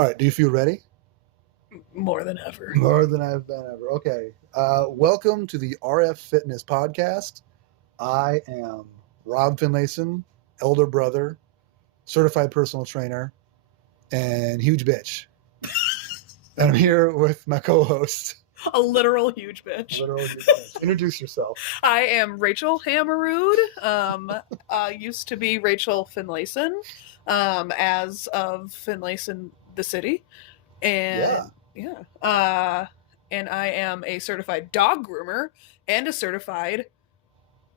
All right, do you feel ready? More than ever. More than I've been ever. Okay. Welcome to the RF Fitness Podcast. I am Rob Finlayson, elder brother, certified personal trainer, and huge bitch. And I'm here with my co-host. A literal huge bitch. Literal huge bitch. Introduce yourself. I am Rachel Hammerud. Used to be Rachel Finlayson, as of Finlayson, the city. And and I am a certified dog groomer and a certified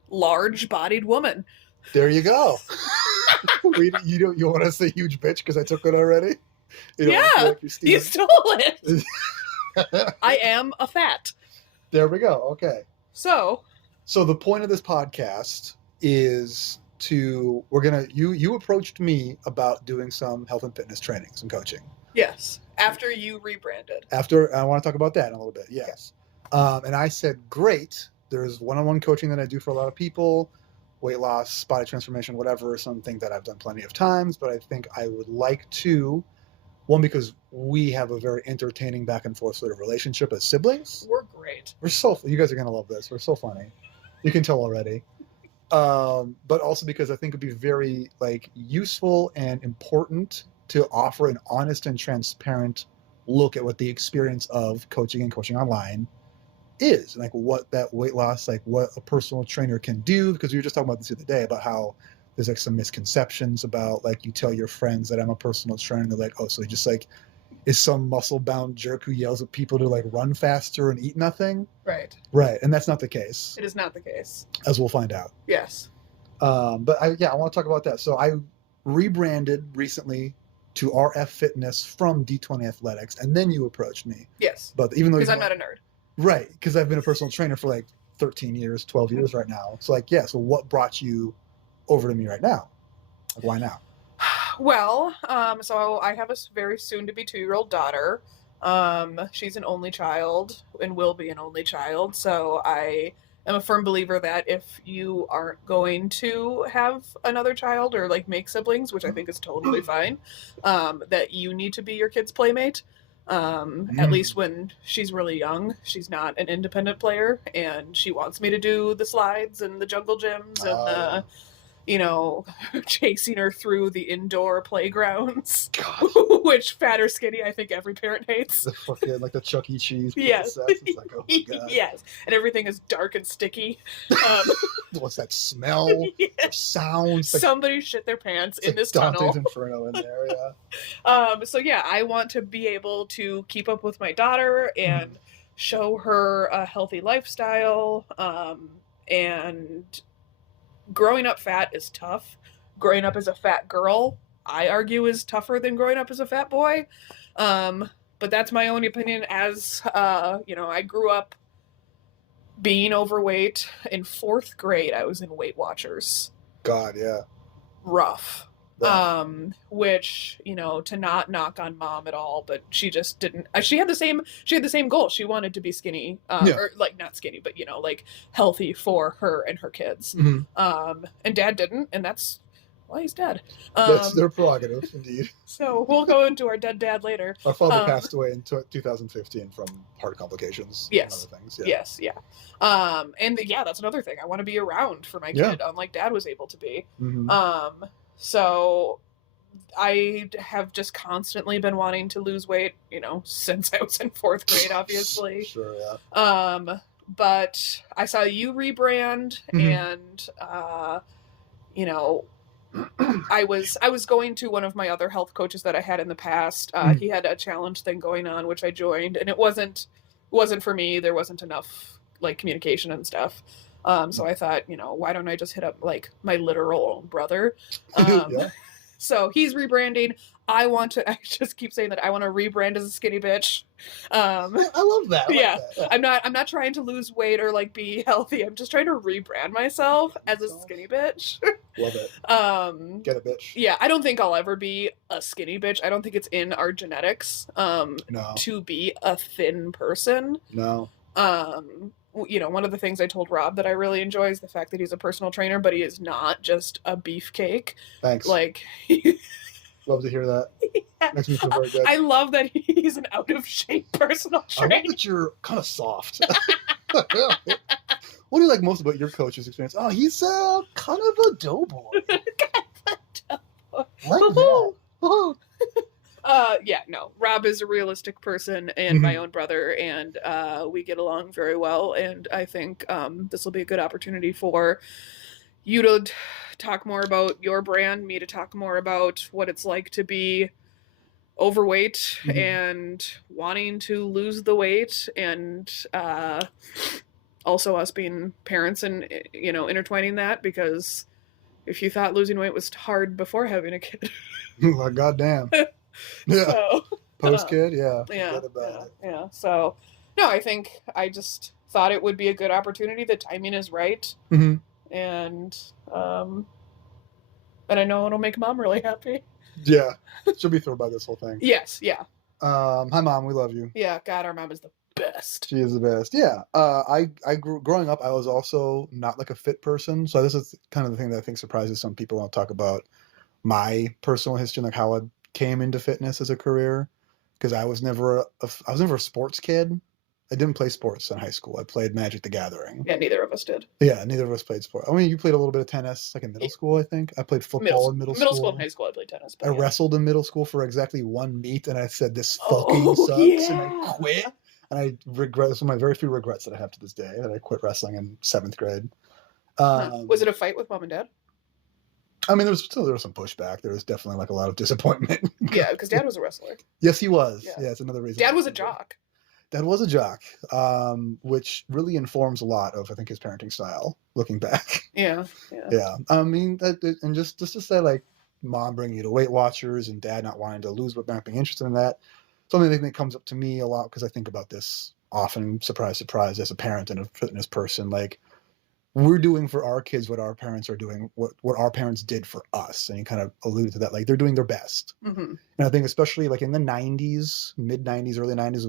large-bodied woman. There you go. You want to say huge bitch because I took it already? You stole it. I am a fat. There we go. Okay. So the point of this podcast is you approached me about doing some health and fitness training, some coaching. Yes. After you rebranded. After, I want to talk about that in a little bit. Yes. And I said, great. There's one-on-one coaching that I do for a lot of people, weight loss, body transformation, whatever, something that I've done plenty of times, but I think I would like to, one, because we have a very entertaining back and forth sort of relationship as siblings. We're great. You guys are going to love this. We're so funny. You can tell already. But also because I think it'd be very useful and important to offer an honest and transparent look at what the experience of coaching and coaching online is, what that weight loss, what a personal trainer can do, because we were just talking about this the other day about how there's some misconceptions about you tell your friends that I'm a personal trainer and they're like, oh, so he just is some muscle bound jerk who yells at people to run faster and eat nothing. Right. And that's not the case. It is not the case, as we'll find out. Yes. But I want to talk about that. So I rebranded recently to RF Fitness from D20 Athletics, and then you approached me. Yes. But even though because I'm not a nerd. Right, because I've been a personal trainer for 13 years, 12 years right now. So so what brought you over to me right now? Why now? Well, so I have a very soon to be 2-year-old daughter. She's an only child and will be an only child. So I am a firm believer that if you aren't going to have another child or make siblings, which I think is totally fine, that you need to be your kid's playmate. At least when she's really young. She's not an independent player, and she wants me to do the slides and the jungle gyms and chasing her through the indoor playgrounds. Which, fat or skinny, I think every parent hates. The fucking the Chuck E. Cheese. Yes. It's oh my God. Yes, and everything is dark and sticky. What's that smell? Yes. The sounds. Somebody shit their pants in this Dante's tunnel. Inferno in there. Yeah. So I want to be able to keep up with my daughter and show her a healthy lifestyle. And growing up fat is tough. Growing up as a fat girl, I argue, is tougher than growing up as a fat boy. But that's my own opinion. As I grew up being overweight. In 4th grade, I was in Weight Watchers. God, yeah. Rough. Which, to not knock on mom at all, but she just didn't. She had the same goal. She wanted to be skinny, or not skinny, but healthy for her and her kids. Mm-hmm. And dad didn't, and that's why he's dead. That's their prerogative, indeed. So we'll go into our dead dad later. Our father passed away in 2015 from heart complications. Yes. And other things. Yeah. Yes. That's another thing. I want to be around for my kid, unlike dad was able to be. Mm-hmm. So I have just constantly been wanting to lose weight, since I was in 4th grade, obviously. Sure, yeah. But I saw you rebrand, and I was going to one of my other health coaches that I had in the past. He had a challenge thing going on, which I joined, and it wasn't for me. There wasn't enough communication and stuff. So I thought, why don't I just hit up my literal own brother? Yeah. So he's rebranding. I just keep saying that I want to rebrand as a skinny bitch. I love that. Yeah. That. I'm not trying to lose weight or be healthy. I'm just trying to rebrand myself as a skinny bitch. Love it. Get a bitch. Yeah. I don't think I'll ever be a skinny bitch. I don't think it's in our genetics, No. to be a thin person. No. One of the things I told Rob that I really enjoy is the fact that he's a personal trainer, but he is not just a beefcake. Thanks. Love to hear that. Makes me feel very good. I love that he's an out of shape personal I love trainer. that you're kind of soft. What do you like most about your coach's experience? Oh, he's kind of a doughboy. Like that. Woohoo. Yeah, no. Rob is a realistic person and my own brother, and we get along very well. And I think this will be a good opportunity for you to talk more about your brand, me to talk more about what it's like to be overweight and wanting to lose the weight, and also us being parents and, you know, intertwining that, because if you thought losing weight was hard before having a kid, Like, goddamn. Yeah. so Post kid, yeah. yeah, Forget about it. yeah. So no, I think I just thought it would be a good opportunity. The timing is right, and I know it'll make Mom really happy. Yeah, she'll be thrilled by this whole thing. Yes, yeah. Hi, Mom. We love you. Yeah, God, our mom is the best. She is the best. Yeah. I growing up, I was also not like a fit person. So this is kind of the thing that I think surprises some people. I'll talk about my personal history, like how I came into fitness as a career, because I was never a sports kid. I didn't play sports in high school. I played Magic the Gathering. Yeah, neither of us did. Yeah, neither of us played sport. I mean, you played a little bit of tennis, like in middle school, I think. I played football in middle school. Middle school and high school, I played tennis. I wrestled in middle school for exactly one meet, and I said, "This fucking sucks," and I quit. And I regret. It's one of my very few regrets that I have to this day, that I quit wrestling in 7th grade. Was it a fight with Mom and Dad? I mean, there was some pushback. There was definitely like a lot of disappointment. Yeah, because Dad was a wrestler. Yes, he was. Yeah, it's another reason. Dad was a jock. Dad was a jock, which really informs a lot of, I think, his parenting style, looking back. Yeah. I mean, and just to say, like, Mom bringing you to Weight Watchers and Dad not wanting to lose but not being interested in that, something that comes up to me a lot because I think about this often, surprise, surprise, as a parent and a fitness person. Like, we're doing for our kids what our parents are doing, what our parents did for us. And you kind of alluded to that. Like, they're doing their best. And I think especially like in the 90s, mid 90s, early 90s,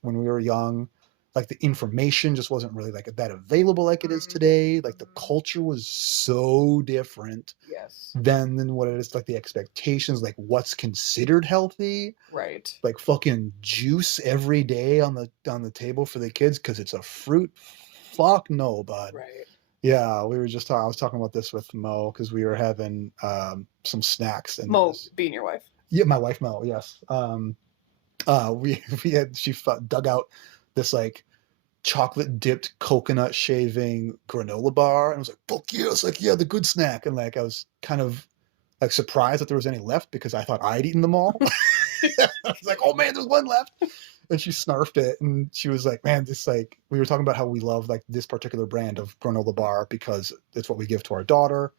when we were young, like the information just wasn't really like that available like it is today. Like the culture was so different than what it is. Like the expectations, like what's considered healthy. Right. Like fucking juice every day on the table for the kids because it's a fruit. Fuck no, bud. Right. Yeah, I was talking about this with Mo because we were having some snacks. And Mo being your wife. Yeah, my wife Mo. Yes. She dug out this like chocolate dipped coconut shaving granola bar, and I was like, "Fuck yes!" Like, yeah, the good snack. And like, I was kind of like surprised that there was any left because I thought I'd eaten them all. I was like, "Oh man, there's one left." And she snarfed it, and she was like, "Man, this like." We were talking about how we love like this particular brand of granola bar because it's what we give to our daughter,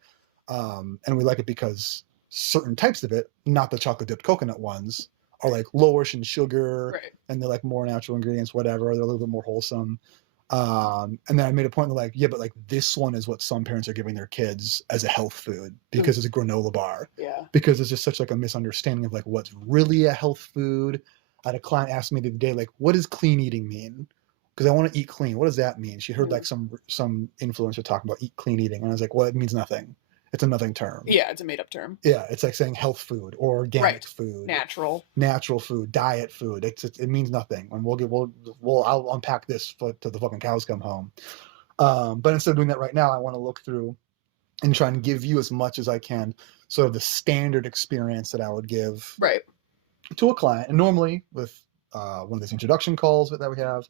and we like it because certain types of it, not the chocolate dipped coconut ones, are like lowish in sugar, and they're like more natural ingredients, whatever. They're a little bit more wholesome. And then I made a point of like, yeah, but like this one is what some parents are giving their kids as a health food because it's a granola bar. Yeah. Because it's just such like a misunderstanding of like what's really a health food. I had a client ask me the other day, like, what does clean eating mean? Because I want to eat clean. What does that mean? She heard like some influencer talking about eat clean eating. And I was like, well, it means nothing. It's a nothing term. Yeah, it's a made up term. Yeah, it's like saying health food or organic food. Natural food, diet food. It means nothing. And I'll unpack this till the fucking cows come home. But instead of doing that right now, I want to look through and try and give you as much as I can, sort of the standard experience that I would give to a client. And normally with one of these introduction calls that we have,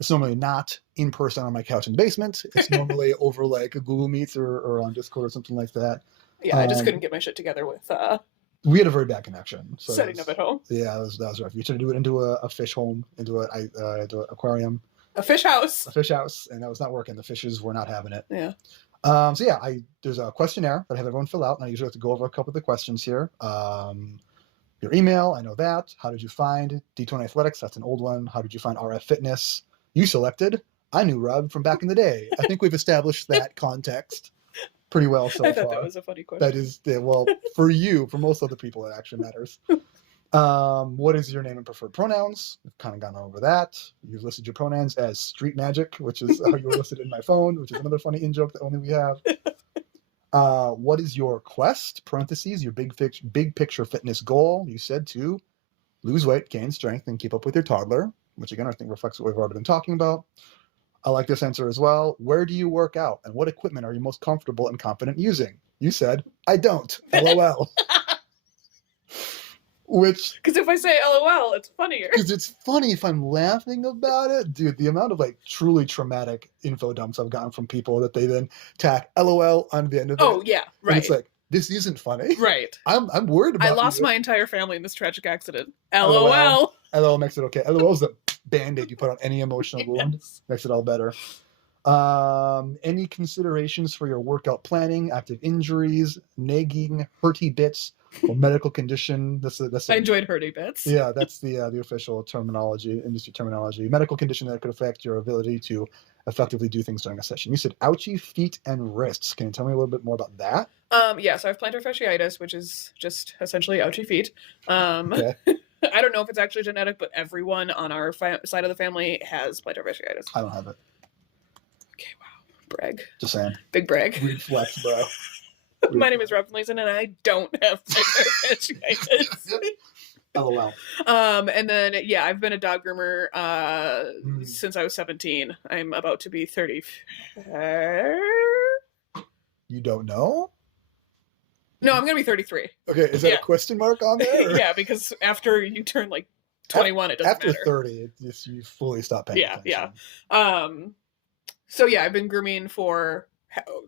it's normally not in person on my couch in the basement. It's normally over like a Google Meets or on Discord or something like that. Yeah, I just couldn't get my shit together with we had a very bad connection. So setting up at home. Yeah, that was rough. You tried to do it into a fish home, into an aquarium. A fish house. A fish house, and that was not working. The fishes were not having it. Yeah. So yeah, there's a questionnaire that I have everyone fill out, and I usually have to go over a couple of the questions here. Your email, I know that. How did you find D20 Athletics? That's an old one. How did you find RF Fitness? You selected. I knew Rob from back in the day. I think we've established that context pretty well so far. I thought that was a funny question. That is, well, for you, for most other people, it actually matters. What is your name and preferred pronouns? We've kind of gone over that. You've listed your pronouns as Street Magic, which is how you were listed in my phone, which is another funny in-joke that only we have. What is your quest, parentheses, your big picture fitness goal? You said to lose weight, gain strength, and keep up with your toddler, which again, I think reflects what we've already been talking about. I like this answer as well. Where do you work out, and what equipment are you most comfortable and confident using? You said, I don't. LOL. Which, Because if I say LOL, it's funnier. because it's funny if I'm laughing about it. Dude, the amount of like truly traumatic info dumps I've gotten from people that they then tack LOL on the end of it. Oh, yeah, And right. it's like, this isn't funny. Right. I'm worried about I lost you. my entire family in this tragic accident. LOL. LOL. LOL makes it okay. LOL is the band-aid you put on any emotional wound. Yes. Makes it all better. Any considerations for your workout planning, active injuries, nagging, hurty bits, or medical condition? I enjoyed hurdy bits. Yeah, that's the official terminology, industry terminology. Medical condition that could affect your ability to effectively do things during a session. You said ouchy feet and wrists. Can you tell me a little bit more about that? Yeah, so I have plantar fasciitis, which is just essentially ouchy feet. Okay. I don't know if it's actually genetic, but everyone on our side of the family has plantar fasciitis. I don't have it. Okay, wow. Brag. Just saying. Big brag. Weird flex, bro. My name is Rob Leeson, and I don't have plantar fasciitis. LOL. And then, yeah, I've been a dog groomer since I was 17. I'm about to be 30. You don't know? No, I'm going to be 33. Okay, is that Yeah. a question mark on there? or- Yeah, because after you turn like 21, it doesn't After matter. 30, you fully stop paying Yeah, attention. So yeah, I've been grooming for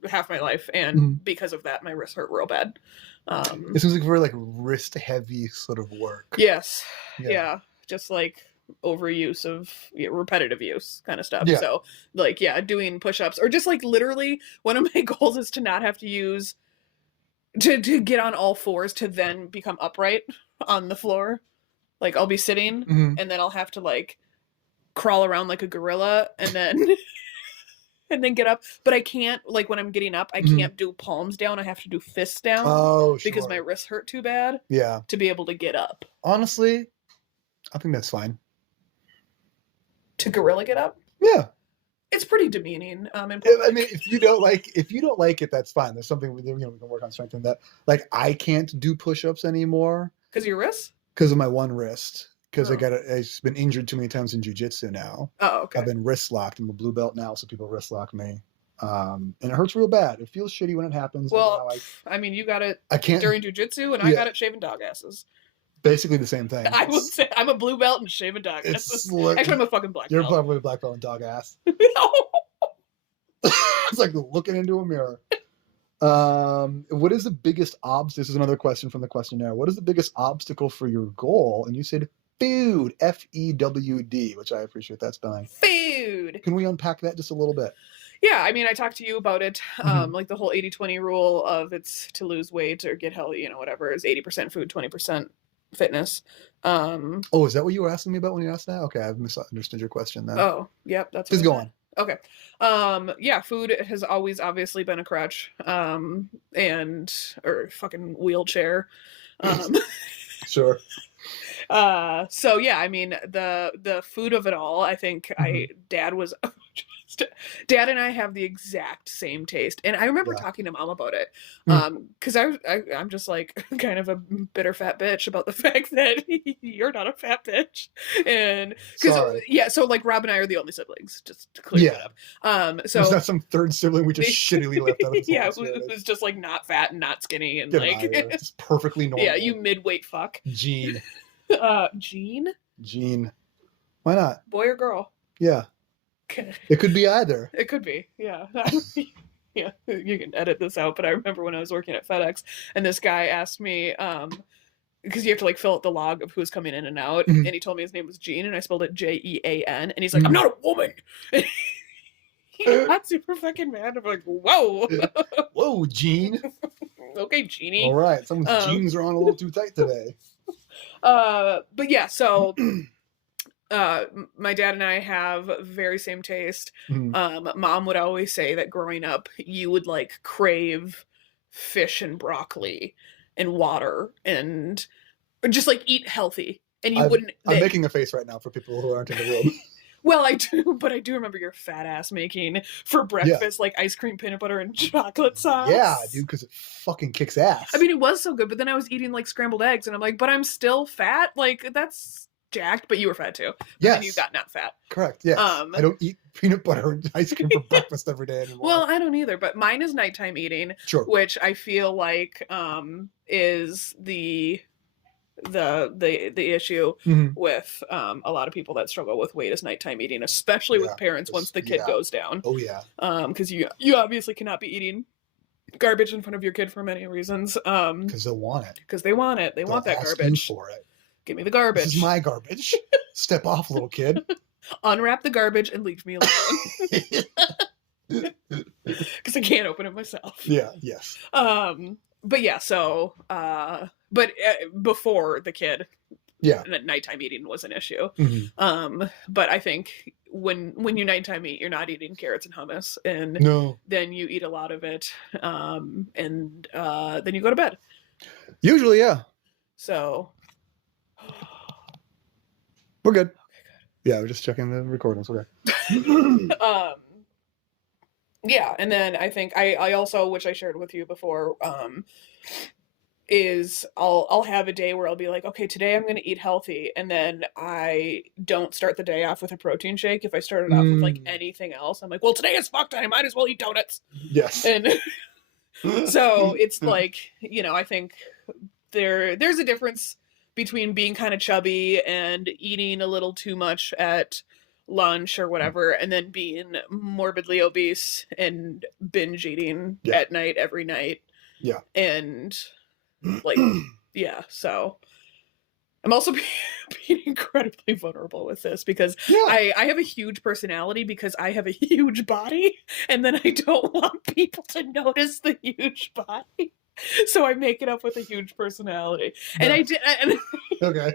half my life, and because of that, my wrists hurt real bad. It seems like very like wrist heavy sort of work. Yes, yeah, just like overuse of repetitive use kind of stuff. Yeah. So like, yeah, doing push-ups or just like literally one of my goals is to not have to use to get on all fours to then become upright on the floor. Like I'll be sitting and then I'll have to like crawl around like a gorilla and then and then get up. But I can't, like when I'm getting up, I can't do palms down. I have to do fists down. Oh, sure. Because my wrists hurt too bad. Yeah. To be able to get up. Honestly, I think that's fine. To gorilla get up? Yeah. It's pretty demeaning. I mean, if you don't like it, that's fine. There's something we can work on strengthening that. Like I can't do push-ups anymore because of your wrists. Because of my one wrist. Because I've been injured too many times in jiu-jitsu now. Oh, okay. I've been wrist locked. I'm a blue belt now, so people wrist lock me. And it hurts real bad. It feels shitty when it happens. Well, I mean, you got it during jiu-jitsu, and I got it shaving dog asses. Basically the same thing. I would say I'm a blue belt and shaving dog asses. Actually, I'm a fucking black belt. You're probably a black belt and dog ass. It's like looking into a mirror. What is the biggest obstacle? This is another question from the questionnaire. What is the biggest obstacle for your goal? And you said food, F-E-W-D, which I appreciate that spelling. Food. Can we unpack that just a little bit? Yeah, I mean, I talked to you about it, like the whole 80-20 rule of it's to lose weight or get healthy, whatever, is 80% food, 20% fitness. Is that what you were asking me about when you asked that? Okay, I've misunderstood your question then. Oh, yep, that's just go on. Okay. Yeah, food has always obviously been a crutch. Or fucking wheelchair. Sure. So yeah, I mean the food of it all, I think Dad and I have the exact same taste. And I remember talking to Mom about it. Because I'm just like kind of a bitter fat bitch about the fact that you're not a fat bitch. And so like Rob and I are the only siblings, just to clear that up. So there's not some third sibling we just shittily left out of this. Yeah, who's just like not fat and not skinny and it's perfectly normal. Yeah, you mid-weight fuck. Gene. Gene? Why not? Boy or girl? Yeah. It could be either. It could be, yeah. Yeah, you can edit this out, but I remember when I was working at FedEx and this guy asked me, because you have to like fill out the log of who's coming in and out, and he told me his name was Gene, and I spelled it Jean, and he's like, I'm not a woman! He got super fucking mad. I'm like, whoa! Whoa, Gene! Okay, Jeannie. All right, someone's jeans are on a little too tight today. But yeah, so... my dad and I have very same taste. Mom would always say that growing up, you would like crave fish and broccoli and water and just like eat healthy, and you wouldn't. I'm making a face right now for people who aren't in the room. Well, I do, but I do remember your fat ass making for breakfast like ice cream, peanut butter, and chocolate sauce. Yeah, dude, because it fucking kicks ass. I mean, it was so good, but then I was eating like scrambled eggs, and I'm like, but I'm still fat. Like that's jacked, but you were fat too. Yes, and you got not fat. Correct. Yes, I don't eat peanut butter and ice cream for breakfast every day anymore. Well, I don't either, but mine is nighttime eating, Sure. which I feel like is the issue with a lot of people that struggle with weight is nighttime eating, especially with parents once the kid goes down. Oh yeah. Because you obviously cannot be eating garbage in front of your kid for many reasons. Because they'll want it. Because they want it. They'll want that garbage. For it. Give me the garbage. This is my garbage. Step off, little kid. Unwrap the garbage and leave me alone. Because I can't open it myself. Yeah. Yes. But yeah, so but before the kid, nighttime eating was an issue. But I think when you nighttime eat, you're not eating carrots and hummus, and then you eat a lot of it, and then you go to bed. Usually, yeah. So we're good. Okay, good. Yeah, we're just checking the recordings. Okay. Yeah, and then I think I also, which I shared with you before, is I'll have a day where I'll be like, okay, today I'm going to eat healthy, and then I don't start the day off with a protein shake. If I started off with like anything else, I'm like, well, today is fucked. I might as well eat donuts. Yes. And so it's like, I think there's a difference between being kind of chubby and eating a little too much at lunch or whatever, and then being morbidly obese and binge eating at night every night. Yeah. And like, yeah, so I'm also being incredibly vulnerable with this because I have a huge personality because I have a huge body, and then I don't want people to notice the huge body. So I make it up with a huge personality. And I did. Okay.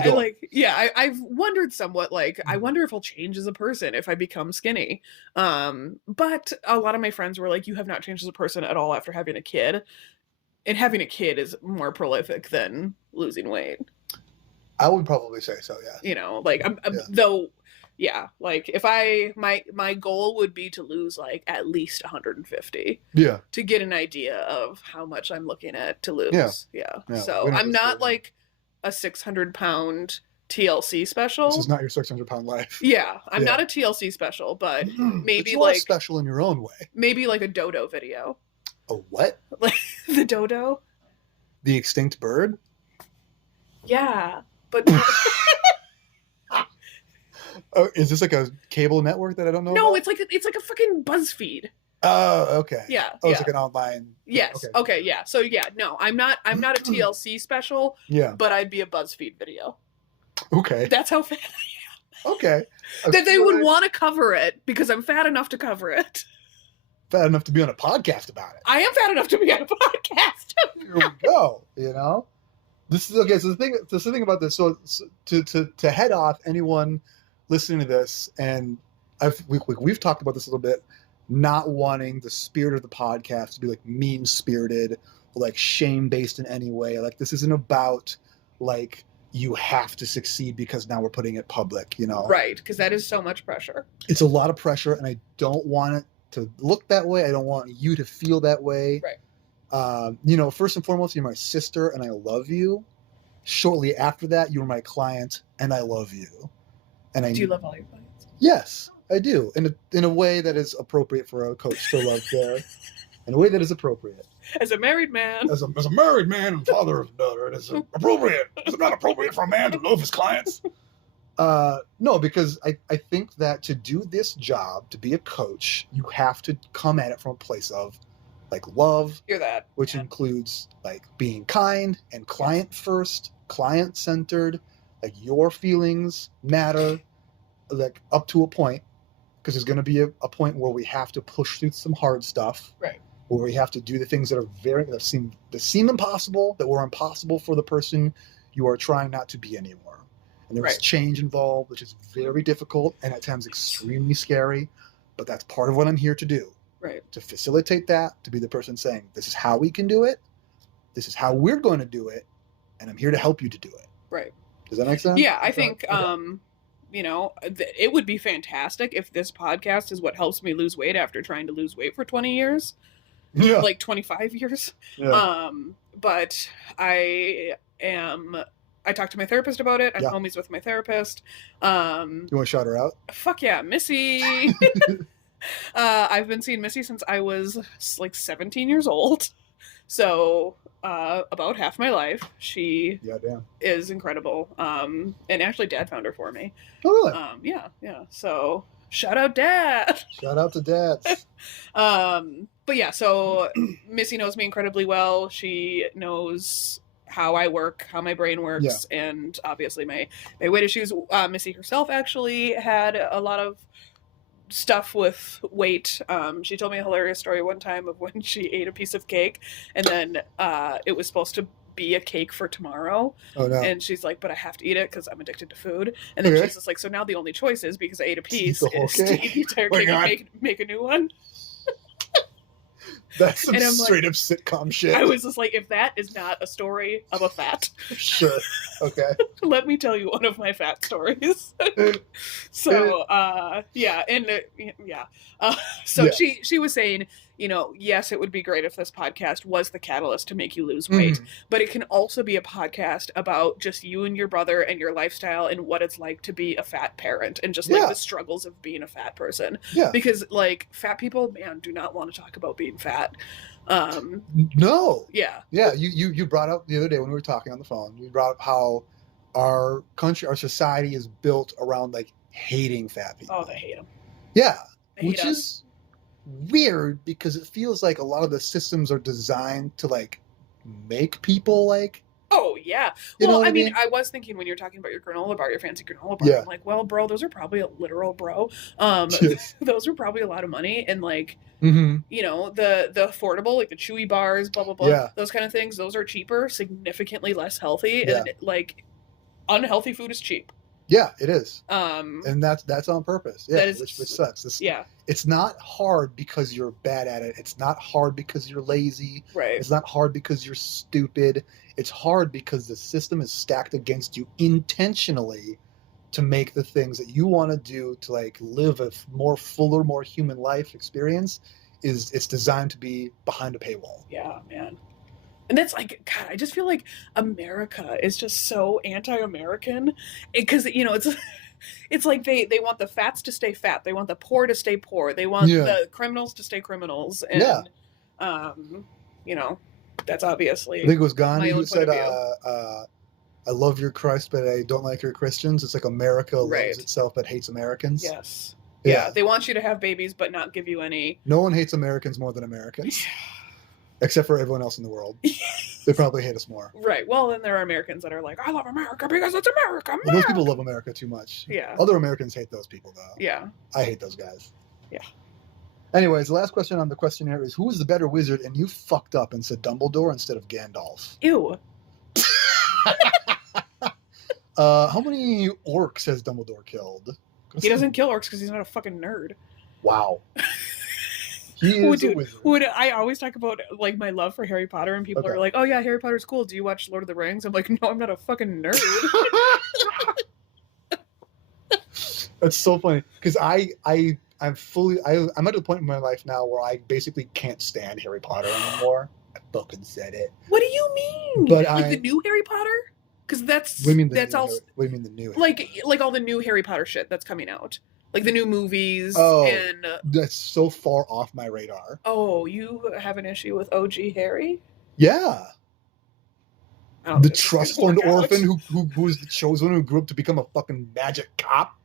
I've wondered somewhat, like, I wonder if I'll change as a person if I become skinny. But a lot of my friends were like, you have not changed as a person at all after having a kid. And having a kid is more prolific than losing weight. I would probably say so, yeah. Like if my goal would be to lose like at least 150. Yeah. To get an idea of how much I'm looking at to lose. Yeah. So I'm not like a 600-pound TLC special. This is not your 600-pound life. Yeah. I'm not a TLC special, but maybe but like special in your own way. Maybe like a dodo video. A what? Like the dodo? The extinct bird? Yeah. But oh, is this like a cable network that I don't know No, about? it's like a fucking BuzzFeed. Oh, okay. Yeah. Oh, it's like an online. Yes. Okay. Yeah. So yeah, no, I'm not a TLC special. Yeah. But I'd be a BuzzFeed video. Okay. That's how fat I am. Okay. That they would want to cover it because I'm fat enough to cover it. Fat enough to be on a podcast about it. I am fat enough to be on a podcast. Here we go. This is okay. So the thing about this. So to head off anyone listening to this, and we've talked about this a little bit, not wanting the spirit of the podcast to be like mean spirited or like shame based in any way. Like this isn't about like you have to succeed because now we're putting it public. Right? Because that is so much pressure. It's a lot of pressure, and I don't want it to look that way. I don't want you to feel that way. Right. First and foremost, you're my sister and I love you. Shortly after that, you were my client and I love you. And do you love all your clients? Yes, I do. In a way that is appropriate for a coach to love there. In a way that is appropriate. As a married man. As a married man and father of a daughter, it is appropriate. Is it not appropriate for a man to love his clients? No, because I think that to do this job, to be a coach, you have to come at it from a place of like love. You're that. Which includes like being kind and client first, client centered, like your feelings matter, like up to a point, because there's going to be a point where we have to push through some hard stuff. Right. Where we have to do the things that seem impossible, that were impossible for the person you are trying not to be anymore. And there's change involved, which is very difficult and at times extremely scary. But that's part of what I'm here to do. Right. To facilitate that, to be the person saying, this is how we can do it. This is how we're going to do it. And I'm here to help you to do it. Right. Does that make sense? Yeah, I think it would be fantastic if this podcast is what helps me lose weight after trying to lose weight for 20 years, Yeah. like 25 years. Yeah. But I talked to my therapist about it. I'm Yeah. homies with my therapist. You want to shout her out? Fuck yeah, Missy. I've been seeing Missy since I was like 17 years old. So about half my life. She is incredible. And actually Dad found her for me. Oh really? Yeah. So shout out Dad. Shout out to Dads. But yeah, so Missy knows me incredibly well. She knows how I work, how my brain works, and obviously my weight issues. Missy herself actually had a lot of stuff with weight. She told me a hilarious story one time of when she ate a piece of cake and then it was supposed to be a cake for tomorrow. Oh no. And she's like, but I have to eat it because I'm addicted to food. And then she's just like, so now the only choice is, because I ate a piece, is to eat the entire cake and make a new one. That's some straight up sitcom shit. I was just like, if that is not a story of a fat. Sure. Okay. Let me tell you one of my fat stories. So, she was saying, yes, it would be great if this podcast was the catalyst to make you lose weight, but it can also be a podcast about just you and your brother and your lifestyle and what it's like to be a fat parent and just like the struggles of being a fat person. Yeah. Because like fat people, man, do not want to talk about being fat. No. Yeah. Yeah. You brought up the other day when we were talking on the phone, you brought up how our country, our society is built around like hating fat people. Oh, they hate them. Yeah. Which is weird because it feels like a lot of the systems are designed to like make people like. Oh yeah. Well, I mean, I was thinking when you're talking about your granola bar, your fancy granola bar, I'm like, well, bro, those are probably a literal bro. Those are probably a lot of money, and like, the affordable, like the chewy bars, blah blah blah, those kind of things, those are cheaper, significantly less healthy, and like, unhealthy food is cheap. Yeah, it is. And that's on purpose. Yeah, which sucks. It's not hard because you're bad at it. It's not hard because you're lazy. Right. It's not hard because you're stupid. It's hard because the system is stacked against you intentionally to make the things that you want to do to like live a more fuller, more human life experience it's designed to be behind a paywall. Yeah, man. And that's like, God, I just feel like America is just so anti-American because, it's like they want the fats to stay fat. They want the poor to stay poor. They want the criminals to stay criminals. And, that's obviously. I think it was Gandhi who said, I love your Christ, but I don't like your Christians. It's like America loves itself, but hates Americans. Yes. Yeah. They want you to have babies, but not give you any. No one hates Americans more than Americans. Except for everyone else in the world. They probably hate us more. Right. Well, then there are Americans that are like, I love America because it's America. Well, those people love America too much. Yeah. Other Americans hate those people, though. Yeah. I hate those guys. Yeah. Anyways, the last question on the questionnaire is, who is the better wizard? And you fucked up and said Dumbledore instead of Gandalf. Ew. How many orcs has Dumbledore killed? He doesn't kill orcs because he's not a fucking nerd. Wow. He is a wizard. I always talk about like my love for Harry Potter, and people are like, "Oh yeah, Harry Potter's cool. Do you watch Lord of the Rings?" I'm like, "No, I'm not a fucking nerd." That's so funny because I'm at the point in my life now where I basically can't stand Harry Potter anymore. I fucking said it. What do you mean? But like the new Harry Potter? Because that's what do you mean that's all. What do you mean the new? Like all the new Harry Potter shit that's coming out. Like the new movies. Oh, and that's so far off my radar. Oh, you have an issue with OG Harry? Yeah. The trust fund orphan who was the chosen one who grew up to become a fucking magic cop.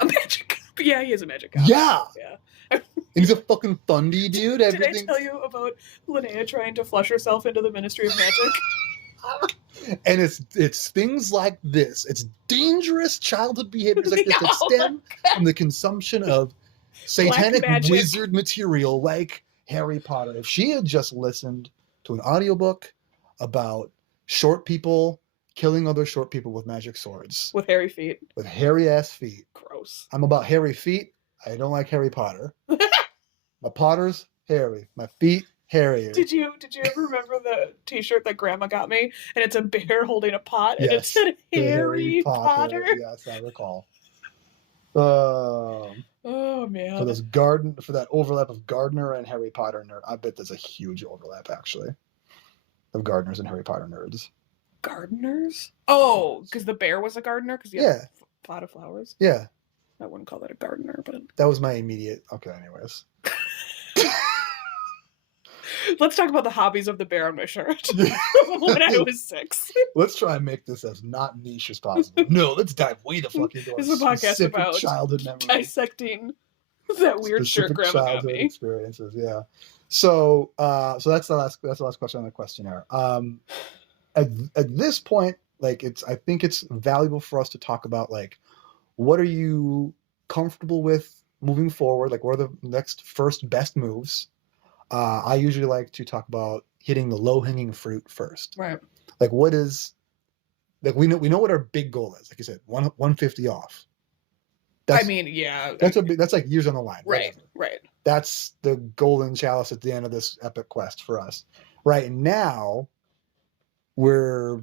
A magic cop? Yeah, he is a magic cop. Yeah. Yeah. And he's a fucking fundy dude. Did I tell you about Linnea trying to flush herself into the Ministry of Magic? And it's things like this. It's dangerous childhood behaviors like this that stem from the consumption of satanic wizard material like Harry Potter. If she had just listened to an audiobook about short people killing other short people with magic swords. With hairy feet. With hairy ass feet. Gross. I'm about hairy feet. I don't like Harry Potter. My Potter's hairy. My feet hairier. Did you ever remember the T-shirt that Grandma got me? And it's a bear holding a pot, and it Yes, said the Harry Potter. Yes, I recall. Oh For man. that overlap of Gardner and Harry Potter nerd, I bet there's a huge overlap actually of Gardeners and Harry Potter nerds. Gardeners? Oh, because the bear was a gardener? Because you have a pot of flowers? Yeah. I wouldn't call that a gardener, but... That was my immediate... Okay, anyways. Let's talk about the hobbies of the bear on my shirt when I was 6. Let's try and make this as not niche as possible. No, let's dive way the fuck into This is a podcast about childhood memories. Dissecting that weird shirt Grandma got me. Experiences, yeah. So that's the last question on the questionnaire. At this point, like I think it's valuable for us to talk about like what are you comfortable with moving forward? Like what are the first best moves? I usually like to talk about hitting the low-hanging fruit first. Right. Like what is like we know what our big goal is. Like you said, 150 off. I mean, yeah. That's like years on the line. Right. Whatever. Right. That's the golden chalice at the end of this epic quest for us. Right now, we're,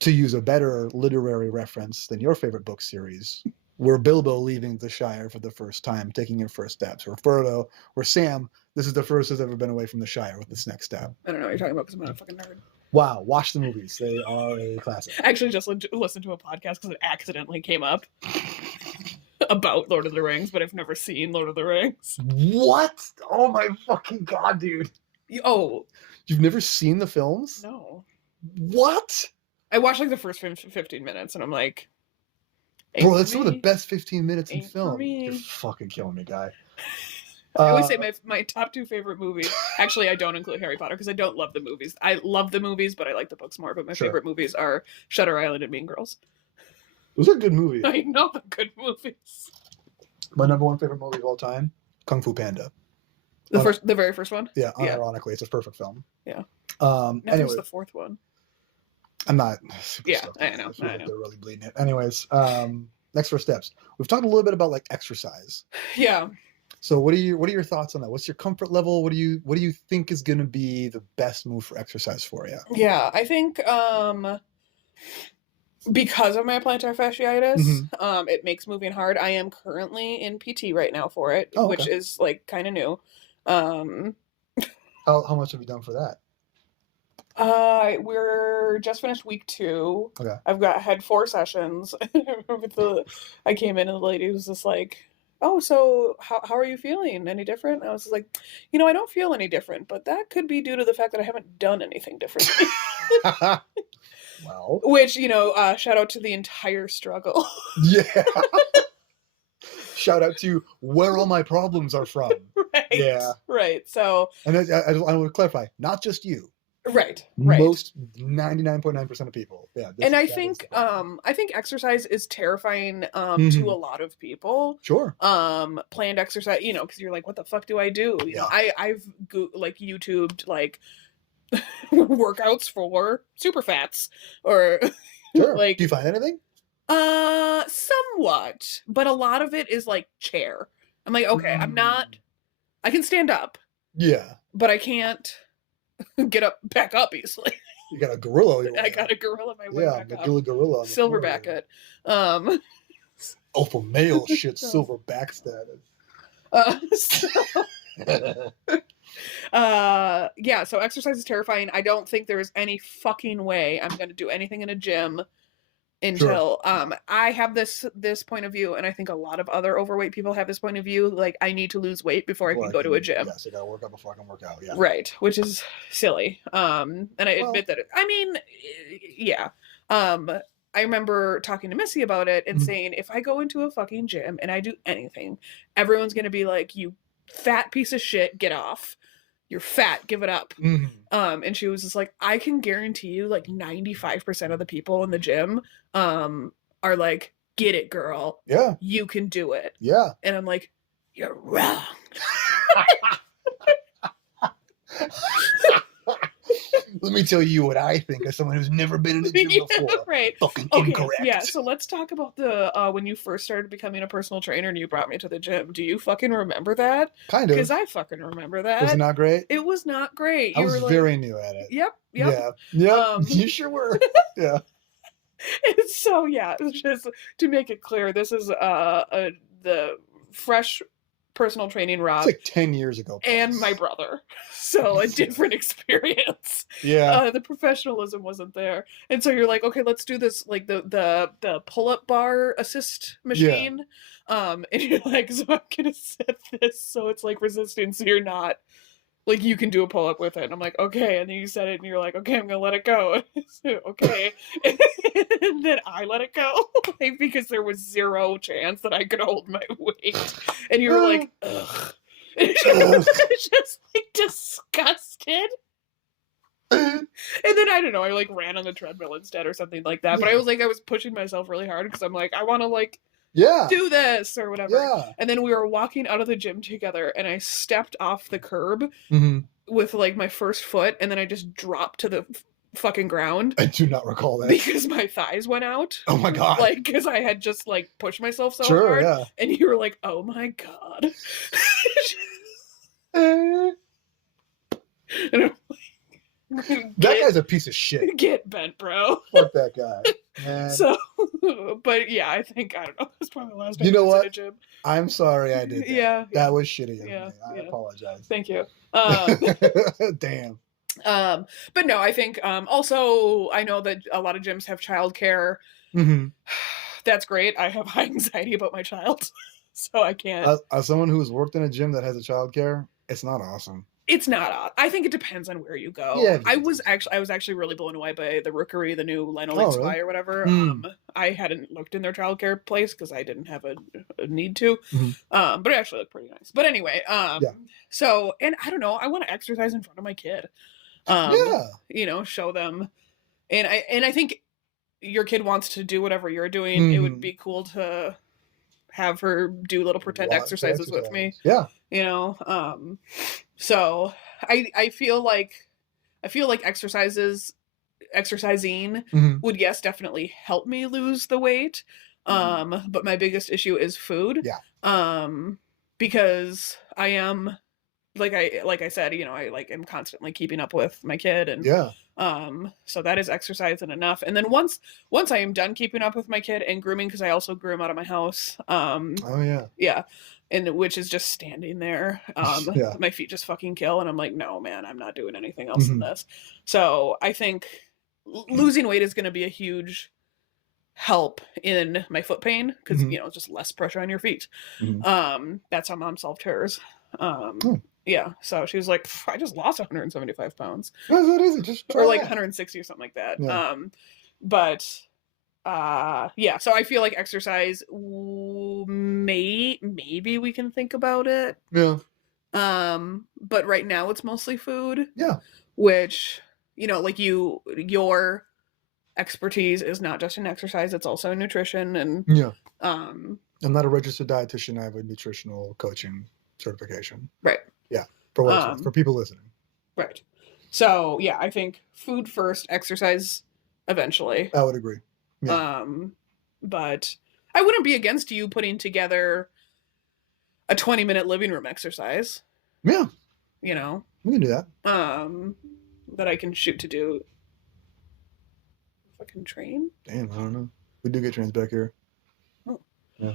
to use a better literary reference than your favorite book series, we're Bilbo leaving the Shire for the first time, taking your first steps. Or Frodo, or Sam, this is the first has ever been away from the Shire with this next step. I don't know what you're talking about because I'm not a fucking nerd. Wow, watch the movies. They are a classic. I actually just listened to a podcast because it accidentally came up about Lord of the Rings, but I've never seen Lord of the Rings. What? Oh my fucking god, dude. Oh. You've never seen the films? No. What? I watched like the first 15 minutes and I'm like... Bro, that's some of the best 15 minutes in Ain't film. for me. You're fucking killing me, guy. I always say my top 2 favorite movies. Actually, I don't include Harry Potter because I don't love the movies. I love the movies, but I like the books more. But my favorite movies are Shutter Island and Mean Girls. Those are good movies. I know the good movies. My number 1 favorite movie of all time, Kung Fu Panda. The very first one? Yeah, unironically, it's a perfect film. Yeah. Anyway, there's the 4th one. I'm not. I know. They're really bleeding it. Anyways, next first steps. We've talked a little bit about like exercise. Yeah. So what are your thoughts on that? What's your comfort level? What do you think is going to be the best move for exercise for you? Yeah, I think because of my plantar fasciitis, it makes moving hard. I am currently in PT right now for it, which is like kind of new. How much have you done for that? We're just finished week 2. Okay. I've had 4 sessions. I came in and the lady was just like, "Oh, so how are you feeling? Any different?" And I was just like, I don't feel any different, but that could be due to the fact that I haven't done anything different. Well, which, shout out to the entire struggle. Yeah. Shout out to where all my problems are from. Right. Yeah. Right. So. And I want to clarify, not just you. Right. Most 99.9% of people. Yeah. And I think exercise is terrifying to a lot of people. Sure. Planned exercise, because you're like, what the fuck do I do? You know, I've YouTubed like workouts for super fats or sure. like. Do you find anything? Somewhat, but a lot of it is like chair. I'm like, okay, I can stand up. Yeah. But I can't back up easily. You got a gorilla. I got a gorilla my way back up. Gorilla. Silverback it. Alpha male shit, silverback status. So exercise is terrifying. I don't think there's any fucking way I'm going to do anything in a gym until I have this point of view, and I think a lot of other overweight people have this point of view, like I need to lose weight before I can go to a gym. Yes, I gotta work out before I can work out. Yeah, right, which is silly. And I admit that. I remember talking to Missy about it and saying, if I go into a fucking gym and I do anything, everyone's gonna be like, "You fat piece of shit, get off. You're fat, give it up." And she was just like, I can guarantee you like 95% of the people in the gym are like, get it, girl. Yeah. You can do it. Yeah. And I'm like, you're wrong. Let me tell you what I think as someone who's never been in a gym before. Right. Fucking Okay, incorrect. yeah, so let's talk about the when you first started becoming a personal trainer and you brought me to the gym. Do you fucking remember that? Kind of. Because I fucking remember that. Was it not great? It was not great. I You was were like, very new at it. yep. Yeah. Yep. Um, You sure were. Yeah. So yeah, just to make it clear, this is the fresh personal training It's Rob like 10 years ago. and plus. my brother. So a different experience. Yeah. The professionalism wasn't there. And so you're like, okay, let's do this, like the pull-up bar assist machine. And you're like, so I'm gonna set this so it's like resisting, so you're not like you can do a pull-up with it. And I'm like, okay. And then you set it and you're like, okay, I'm gonna let it go. So, okay. And then I let it go. Like, because there was zero chance that I could hold my weight. And you were like, ugh. Just like disgusted. And then I don't know, I like ran on the treadmill instead or something like that. But I was pushing myself really hard because I'm like, I want to like do this or whatever. Yeah. And then we were walking out of the gym together and I stepped off the curb with like my first foot and then I just dropped to the fucking ground. I do not recall that. Because my thighs went out. Oh my god. Like, because I had just like pushed myself so Sure, hard. yeah. And you were like, oh my god. And I'm like, that guy's a piece of shit. Get bent, bro. Fuck that guy. Man. So, but yeah, I think, I don't know, that's probably the last time You know I was what? at a gym. I'm sorry I did that. Yeah. That was shitty of Yeah, me. I yeah. apologize. Thank you. Damn. But no, I think also I know that a lot of gyms have childcare. That's great. I have high anxiety about my child, so I can't. As someone who has worked in a gym that has a childcare, it's not awesome. It's not. I think it depends on where you go. Yeah, I was actually really blown away by the Rookery, the new Lino Oh, Lake really? Spy or whatever. I hadn't looked in their childcare place because I didn't have a need to. But it actually looked pretty nice. But anyway, so, and I don't know, I want to exercise in front of my kid. You know, show them. And I think your kid wants to do whatever you're doing. It would be cool to have her do little pretend exercises with me. Yeah. You know, so I feel like exercising would definitely help me lose the weight. But my biggest issue is food. Yeah. Because I am like I said, you know, I like am constantly keeping up with my kid and so that is exercise and enough. And then once I am done keeping up with my kid and grooming, because I also groom out of my house. And which is just standing there. My feet just fucking kill. And I'm like, no, man, I'm not doing anything else in this. So I think losing weight is going to be a huge help in my foot pain because, you know, just less pressure on your feet. That's how Mom solved hers. Yeah. So she was like, I just lost 175 pounds. What is it? Just or like 160 or something like that. Yeah. Yeah, so I feel like exercise maybe we can think about it. Yeah. But right now it's mostly food. Yeah. Which, you know, like your expertise is not just in exercise, it's also in nutrition and I'm not a registered dietitian. I have a nutritional coaching certification. Right. Yeah. For people listening. Right. So yeah, I think food first, exercise eventually. I would agree. Yeah. But I wouldn't be against you putting together a 20-minute living room exercise. Yeah. You know? We can do that. That I can shoot to do. Fucking train? Damn, I don't know. We do get trains back here. Oh. Yeah.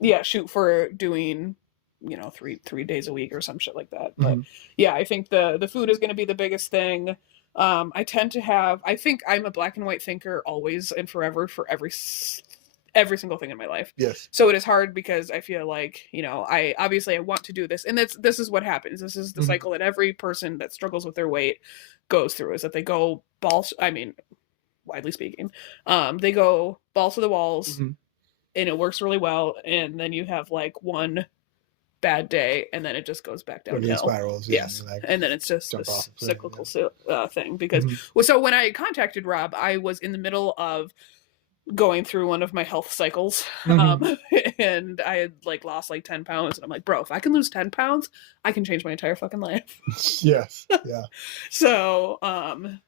Yeah, shoot for doing, you know, three days a week or some shit like that. But yeah, I think the food is going to be the biggest thing. I think I'm a black and white thinker always and forever for every single thing in my life. Yes. So it is hard because I feel like, you know, I want to do this, and this is what happens. This is the cycle that every person that struggles with their weight goes through, is that they go widely speaking, they go balls to the walls, and it works really well, and then you have like one bad day, and then it just goes back downhill. Spirals. Yes, and then it's just this cyclical thing. Because so when I contacted Rob, I was in the middle of going through one of my health cycles. Mhm. And I had like lost like 10 pounds. And I'm like, bro, if I can lose 10 pounds, I can change my entire fucking life. Yes. Yeah. So,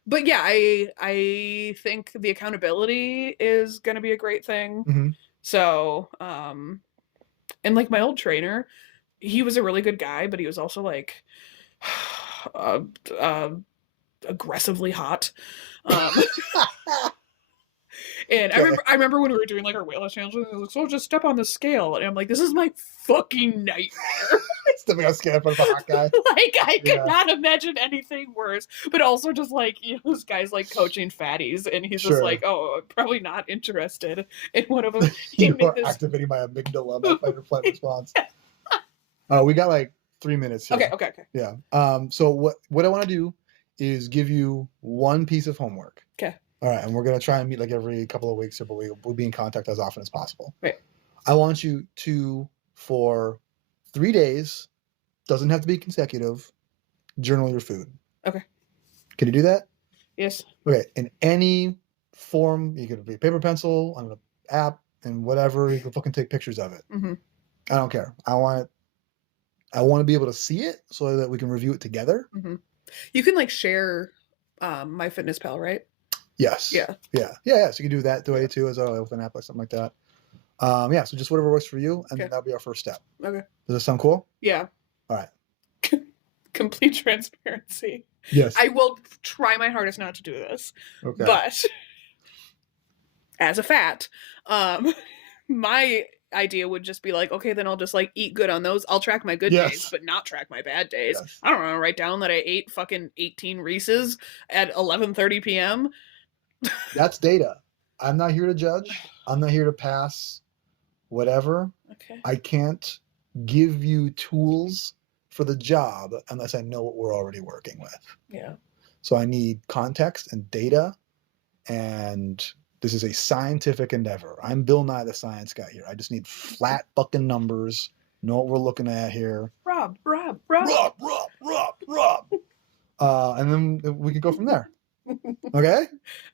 but yeah, I think the accountability is gonna be a great thing. Hmm. So, and like my old trainer, he was a really good guy, but he was also like uh, uh aggressively hot. Um, and Okay. I remember when we were doing like our weight loss challenge, he was like, so just step on the scale. And I'm like, this is my fucking nightmare. Stepping on scale in front of a hot guy. Like, I could Yeah. not imagine anything worse. But also just like, you know, this guy's like coaching fatties, and he's just Sure. like, oh, I'm probably not interested in one of them. He You made are this. activating my amygdala, my fight or flight response. We got like 3 minutes here. Okay. Yeah. So what I want to do is give you one piece of homework. Okay. All right, and we're gonna try and meet like every couple of weeks, but we'll be in contact as often as possible. Right. I want you to, for 3 days, doesn't have to be consecutive, journal your food. Okay. Can you do that? Yes. Okay. In any form, you could be paper pencil on an app and whatever. You can fucking take pictures of it. Mm-hmm. I don't care. I want to be able to see it so that we can review it together. Mm-hmm. You can like share MyFitnessPal, right? Yes. Yeah. So you can do that way too, as well with an app or something like that. So just whatever works for you, and Okay. that'll be our first step. Okay. Does that sound cool? Yeah. All right. Complete transparency. Yes. I will try my hardest not to do this. Okay. But as a fat, my idea would just be like, okay, then I'll just like eat good on those. I'll track my good days, but not track my bad days. Yes. I don't know, write down that I ate fucking 18 Reese's at 11:30 p.m. That's data. I'm not here to judge. I'm not here to pass whatever. Okay. I can't give you tools for the job unless I know what we're already working with. Yeah. So I need context and data, and this is a scientific endeavor. I'm Bill Nye the Science Guy here. I just need flat fucking numbers, know what we're looking at here. Rob. And then we can go from there. Okay?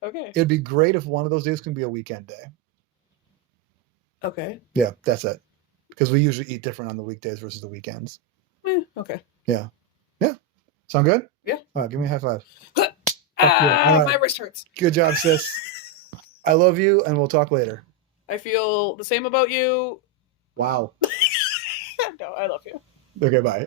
Okay. It'd be great if one of those days can be a weekend day. Okay. Yeah, that's it. Because we usually eat different on the weekdays versus the weekends. Okay. Yeah. Sound good? Yeah. All right, give me a high five. My wrist hurts. Good job, sis. I love you, and we'll talk later. I feel the same about you. Wow. No, I love you. Okay, bye.